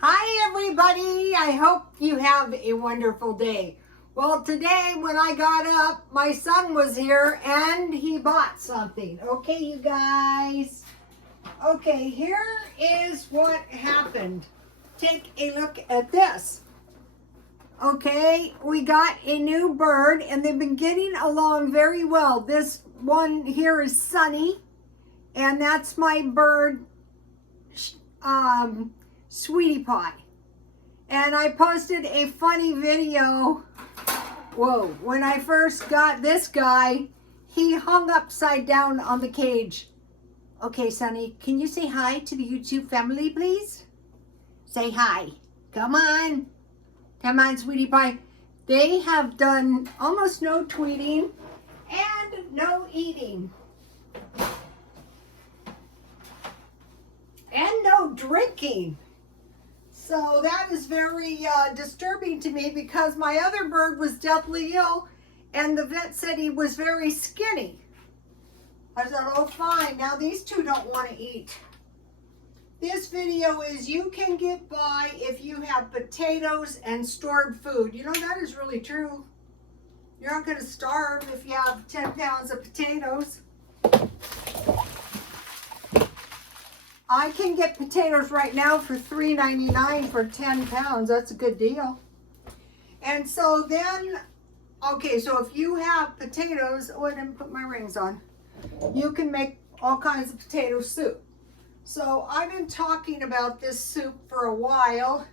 Hi everybody, I hope you have a wonderful day. Well, today when I got up, my son was here and he bought something. Okay, you guys. Okay, here is what happened. Take a look at this. Okay, we got a new bird and they've been getting along very well. This one here is Sunny, and that's my bird, Sweetie Pie. And I posted a funny video. Whoa, when I first got this guy, he hung upside down on the cage. Okay, Sonny, can you say hi to the YouTube family, please? Say hi. Come on. Come on, Sweetie Pie. They have done almost no tweeting and no eating. And no drinking. So that is very disturbing to me because my other bird was deathly ill and the vet said he was very skinny. I said, oh fine, now these two don't want to eat. This video is you can get by if you have potatoes and stored food. You know, that is really true. You're not going to starve if you have 10 pounds of potatoes. I can get potatoes right now for $3.99 for 10 pounds. That's a good deal. And so then, okay, so if you have potatoes, oh, I didn't put my rings on. You can make all kinds of potato soup. So I've been talking about this soup for a while,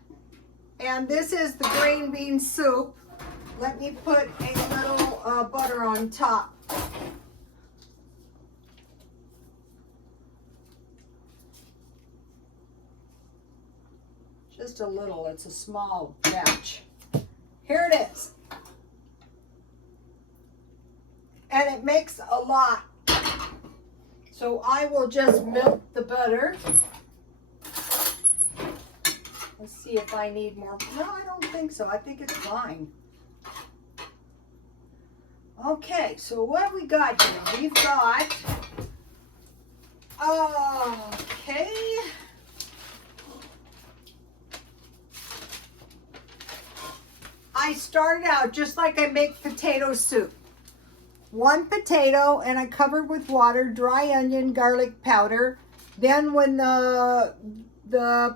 and this is the green bean soup. Let me put a little butter on top. Just a little, it's a small batch. Here it is. And it makes a lot. So I will just melt the butter. Let's see if I need more. No, I don't think so. I think it's fine. Okay, so what have we got here? We've got, okay. I started out just like I make potato soup. One potato, and I covered with water, dry onion, garlic powder. Then when the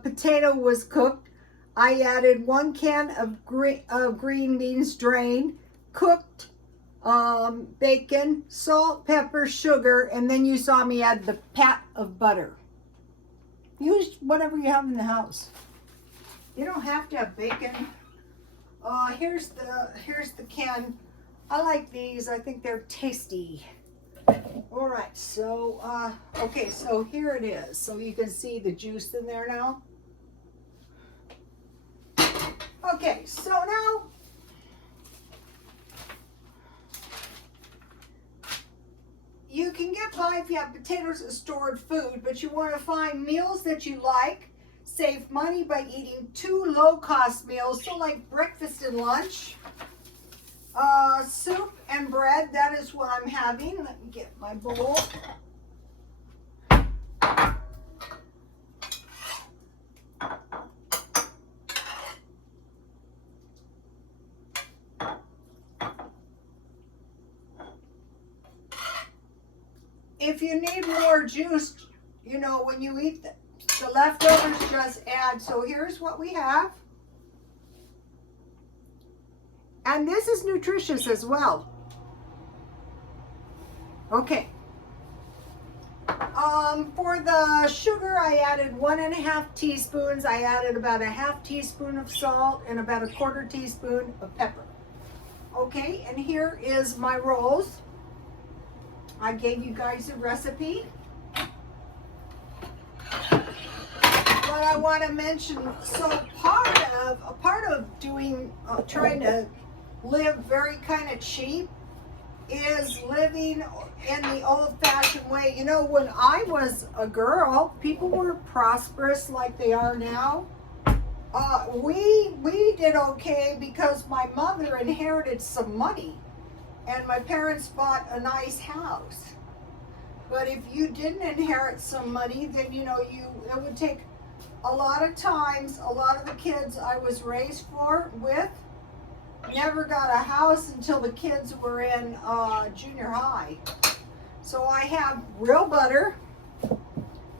potato was cooked, I added 1 can of green beans drained, cooked bacon, salt, pepper, sugar, and then you saw me add the pat of butter. Use whatever you have in the house. You don't have to have bacon. Here's the can. I like these. I think they're tasty. All right, so okay, so here it is. So you can see the juice in there now. Okay, so now you can get by if you have potatoes and stored food, but you want to find meals that you like. Save money by eating 2 low-cost meals, so like breakfast and lunch. Soup and bread, that is what I'm having. Let me get my bowl. If you need more juice, you know, when you eat the leftovers, just add. So here's what we have. And this is nutritious as well. Okay. For the sugar, I added 1.5 teaspoons. I added about a 1/2 teaspoon of salt and about a 1/4 teaspoon of pepper. Okay, and here is my rolls. I gave you guys a recipe. But I want to mention, so part of doing, trying to live very kind of cheap is living in the old-fashioned way. You know, when I was a girl, people were prosperous like they are now. We did okay because my mother inherited some money and my parents bought a nice house. But if you didn't inherit some money, then you know it would take a lot of times, a lot of the kids I was raised with never got a house until the kids were in junior high. So I have real butter.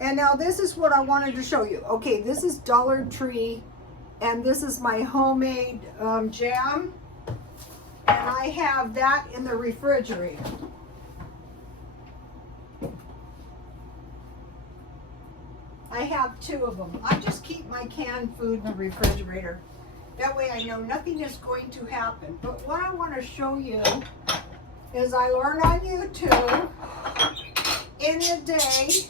And now this is what I wanted to show you. Okay, this is Dollar Tree, and this is my homemade jam. And I have that in the refrigerator. I have 2 of them. I just keep my canned food in the refrigerator. That way I know nothing is going to happen. But what I want to show you is I learned on YouTube in a day.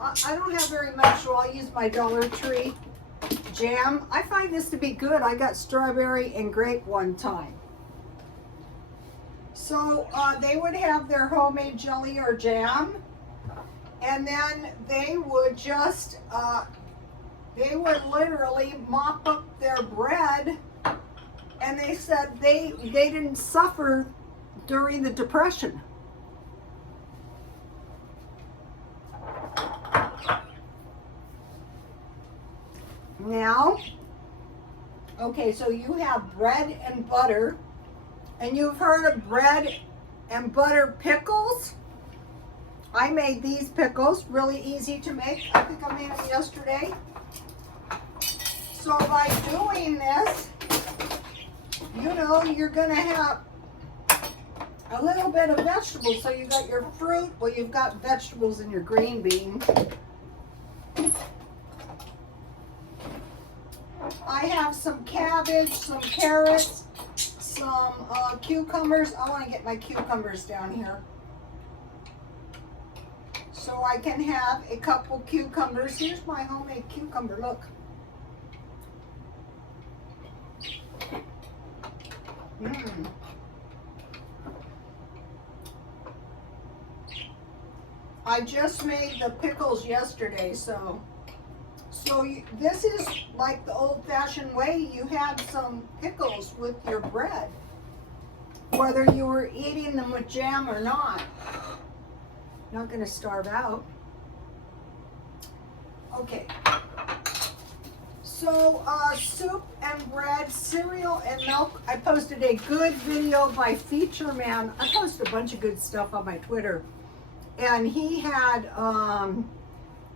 I don't have very much, so I'll use my Dollar Tree jam. I find this to be good. I got strawberry and grape one time. So they would have their homemade jelly or jam, and then they would just, they would literally mop up their bread, and they said they didn't suffer during the Depression. Now, okay, so you have bread and butter, and you've heard of bread and butter pickles. I made these pickles, really easy to make. I think I made them yesterday. So by doing this, you know, you're gonna have a little bit of vegetables. So you got your fruit, well, you've got vegetables in your green bean. I have some cabbage, some carrots, some cucumbers. I want to get my cucumbers down here. So I can have a couple cucumbers. Here's my homemade cucumber, look. I just made the pickles yesterday, so this is like the old-fashioned way. You had some pickles with your bread, whether you were eating them with jam or not. Not going to starve out. Okay. So soup and bread, cereal and milk. I posted a good video by Feature Man. I posted a bunch of good stuff on my Twitter, and he had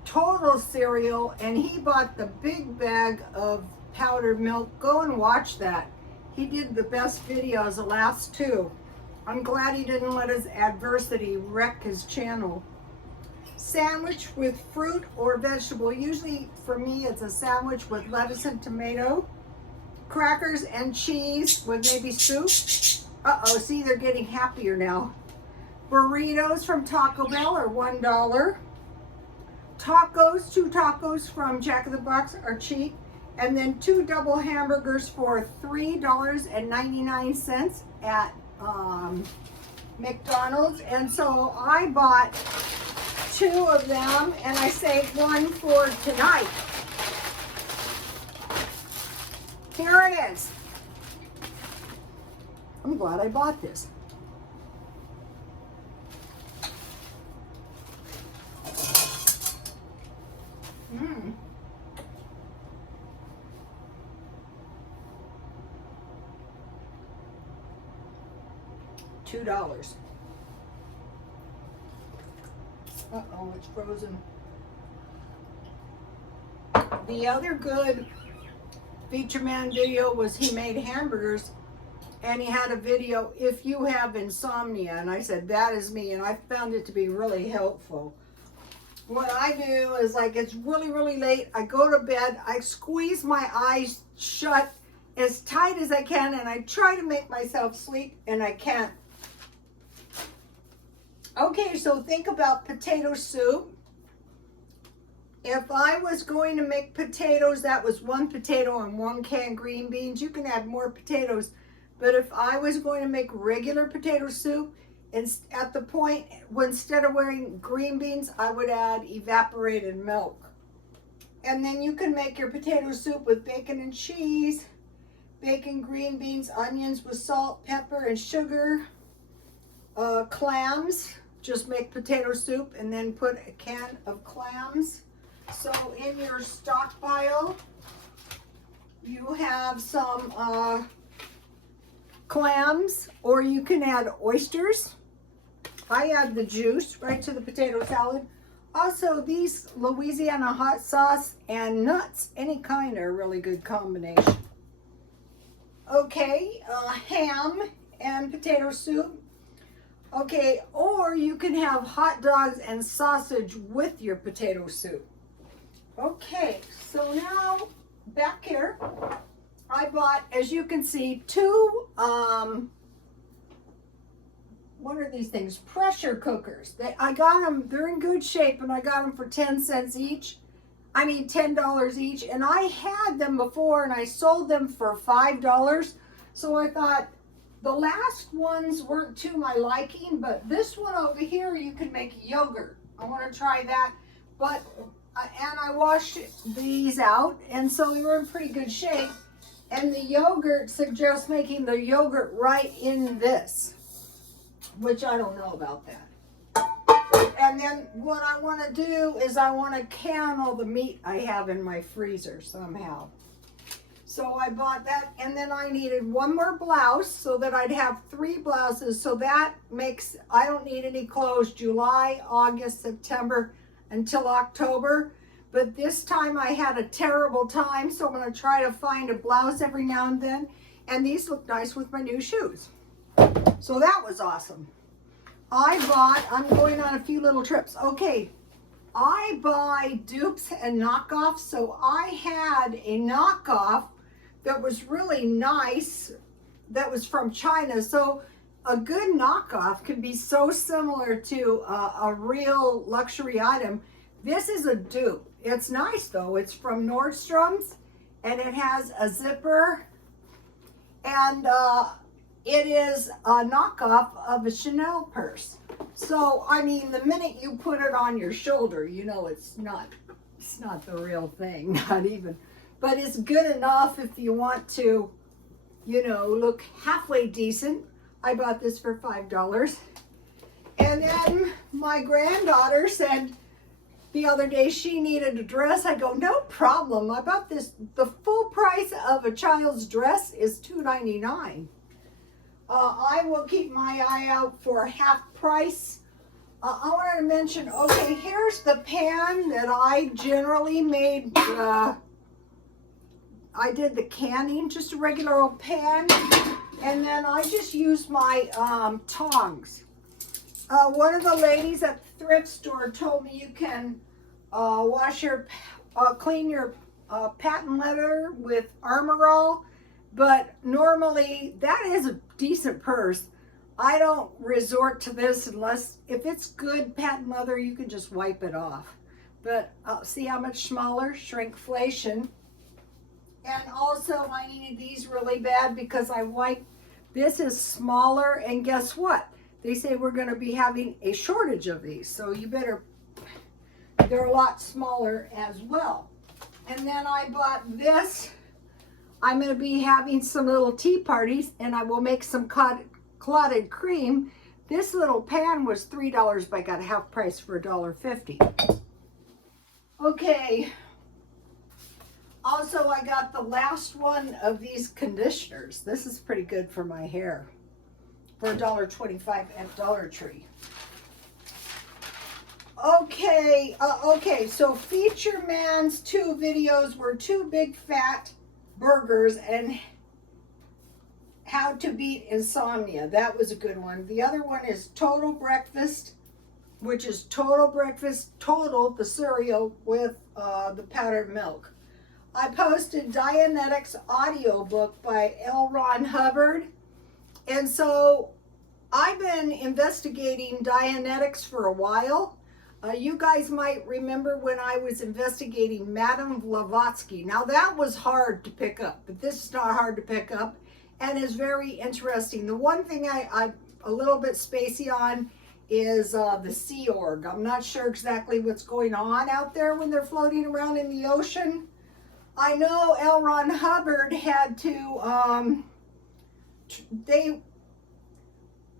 total cereal, and he bought the big bag of powdered milk. Go and watch that. He did the best videos, the last 2. I'm glad he didn't let his adversity wreck his channel. Sandwich with fruit or vegetable. Usually for me it's a sandwich with lettuce and tomato. Crackers and cheese with maybe soup. Uh-oh, see, they're getting happier now. Burritos from Taco Bell are $1. Tacos, 2 tacos from Jack in the Box are cheap. And then 2 double hamburgers for $3.99 at McDonald's. And so I bought 2 of them, and I saved 1 for tonight. Here it is. I'm glad I bought this. $2. Uh-oh, it's frozen. The other good Feature Man video was he made hamburgers, and he had a video, if you have insomnia, and I said, that is me, and I found it to be really helpful. What I do is, like, it's really, really late, I go to bed, I squeeze my eyes shut as tight as I can, and I try to make myself sleep, and I can't. Okay, so think about potato soup. If I was going to make potatoes, that was 1 potato and 1 can green beans. You can add more potatoes, but if I was going to make regular potato soup, at the point when instead of wearing green beans, I would add evaporated milk. And then you can make your potato soup with bacon and cheese, bacon, green beans, onions with salt, pepper, and sugar, clams. Just make potato soup and then put a can of clams. So in your stockpile, you have some clams, or you can add oysters. I add the juice right to the potato salad. Also, these Louisiana hot sauce and nuts, any kind, are a really good combination. Okay, ham and potato soup. Okay, or you can have hot dogs and sausage with your potato soup. Okay, so now back here, I bought, as you can see, two, what are these things? Pressure cookers. I got them, they're in good shape, and I got them for 10 cents each. I mean, $10 each. And I had them before, and I sold them for $5. So I thought, the last ones weren't to my liking, but this one over here, you can make yogurt. I want to try that. But, and I washed these out, and so they were in pretty good shape. And the yogurt suggests making the yogurt right in this, which I don't know about that. And then what I want to do is I want to can all the meat I have in my freezer somehow. So I bought that, and then I needed one more blouse so that I'd have 3 blouses. So that makes, I don't need any clothes July, August, September until October. But this time I had a terrible time, so I'm going to try to find a blouse every now and then. And these look nice with my new shoes. So that was awesome. I'm going on a few little trips. Okay, I buy dupes and knockoffs. So I had a knockoff that was really nice, that was from China. So a good knockoff can be so similar to a real luxury item. This is a dupe. It's nice though. It's from Nordstrom's, and it has a zipper, and it is a knockoff of a Chanel purse. So, I mean, the minute you put it on your shoulder, you know it's not the real thing, not even. But it's good enough if you want to, you know, look halfway decent. I bought this for $5. And then my granddaughter said the other day she needed a dress. I go, no problem. I bought this. The full price of a child's dress is $2.99. I will keep my eye out for half price. I wanted to mention, okay, here's the pan that I generally made. I did the canning, just a regular old pan. And then I just used my tongs. One of the ladies at the thrift store told me you can clean your patent leather with Armor All. But normally, that is a decent purse. I don't resort to this unless, if it's good patent leather, you can just wipe it off. But see how much smaller? Shrinkflation. And also, I needed these really bad because I wiped. This is smaller, and guess what? They say we're going to be having a shortage of these. So you better, they're a lot smaller as well. And then I bought this. I'm going to be having some little tea parties, and I will make some clotted cream. This little pan was $3, but I got a half price for $1.50. Okay. Also, I got the last one of these conditioners. This is pretty good for my hair for $1.25 at Dollar Tree. Okay, so Feature Man's 2 videos were 2 big fat burgers and how to beat insomnia. That was a good one. The other one is Total Breakfast, which is Total Breakfast, Total, the cereal with the powdered milk. I posted Dianetics audiobook by L. Ron Hubbard. And so I've been investigating Dianetics for a while. You guys might remember when I was investigating Madame Blavatsky. Now that was hard to pick up, but this is not hard to pick up and is very interesting. The one thing I'm a little bit spacey on is the Sea Org. I'm not sure exactly what's going on out there when they're floating around in the ocean. I know L. Ron Hubbard had to,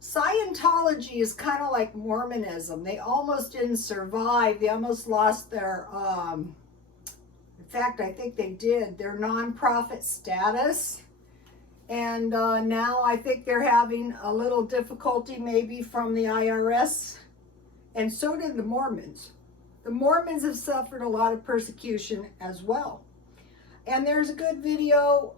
Scientology is kind of like Mormonism. They almost didn't survive. They almost lost their fact, I think they did, their nonprofit status. And now I think they're having a little difficulty maybe from the IRS. And so did the Mormons. The Mormons have suffered a lot of persecution as well. And there's a good video.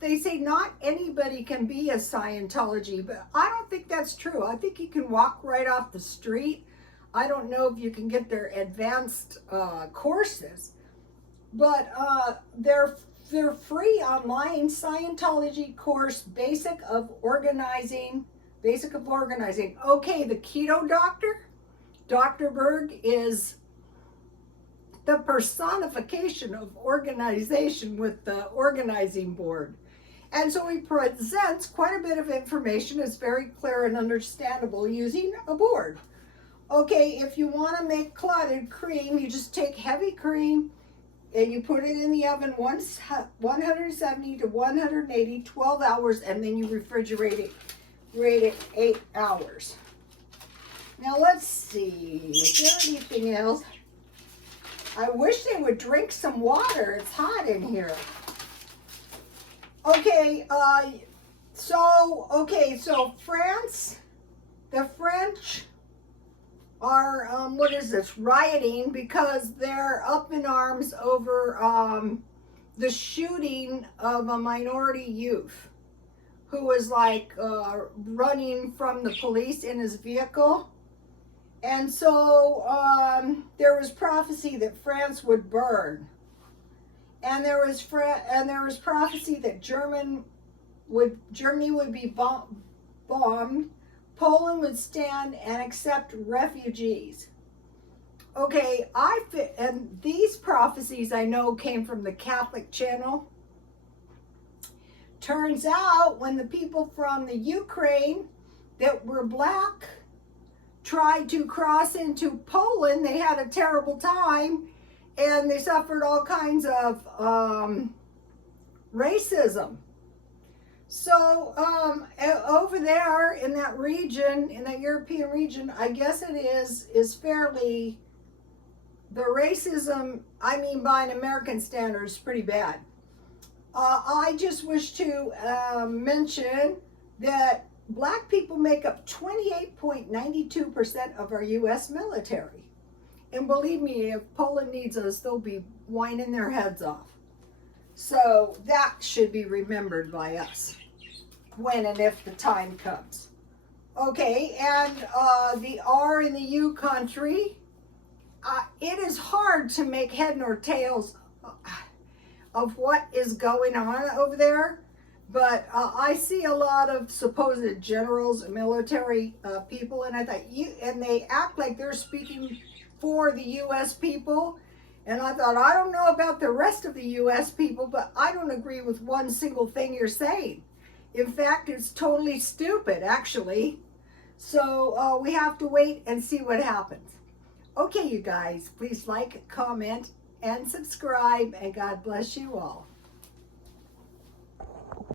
They say not anybody can be a Scientology, but I don't think that's true. I think you can walk right off the street. I don't know if you can get their advanced courses, but they're free online. Scientology course, Basic of Organizing. Okay, the keto doctor, Dr. Berg, is the personification of organization with the organizing board. And so he presents quite a bit of information. It's very clear and understandable using a board. Okay, if you want to make clotted cream, you just take heavy cream and you put it in the oven 170 to 180, 12 hours, and then you refrigerate it, rate it 8 hours. Now let's see, is there anything else? I wish they would drink some water. It's hot in here. Okay, so France, the French are, rioting because they're up in arms over the shooting of a minority youth who was running from the police in his vehicle. And so there was prophecy that France would burn. And there was prophecy that Germany would be bombed. Poland would stand and accept refugees. Okay, and these prophecies I know came from the Catholic channel. Turns out when the people from the Ukraine that were black tried to cross into Poland, they had a terrible time and they suffered all kinds of racism. So over there in that region, in that European region, I guess it is fairly, the racism, I mean by an American standard, is pretty bad. I just wish to mention that black people make up 28.92% of our U.S. military. And believe me, if Poland needs us, they'll be whining their heads off. So that should be remembered by us when and if the time comes. Okay, and the R in the U country, it is hard to make head nor tails of what is going on over there. But I see a lot of supposed generals and military people, and I thought and they act like they're speaking for the U.S. people. And I thought, I don't know about the rest of the U.S. people, but I don't agree with one single thing you're saying. In fact, it's totally stupid, actually. So we have to wait and see what happens. Okay, you guys, please like, comment, and subscribe, and God bless you all.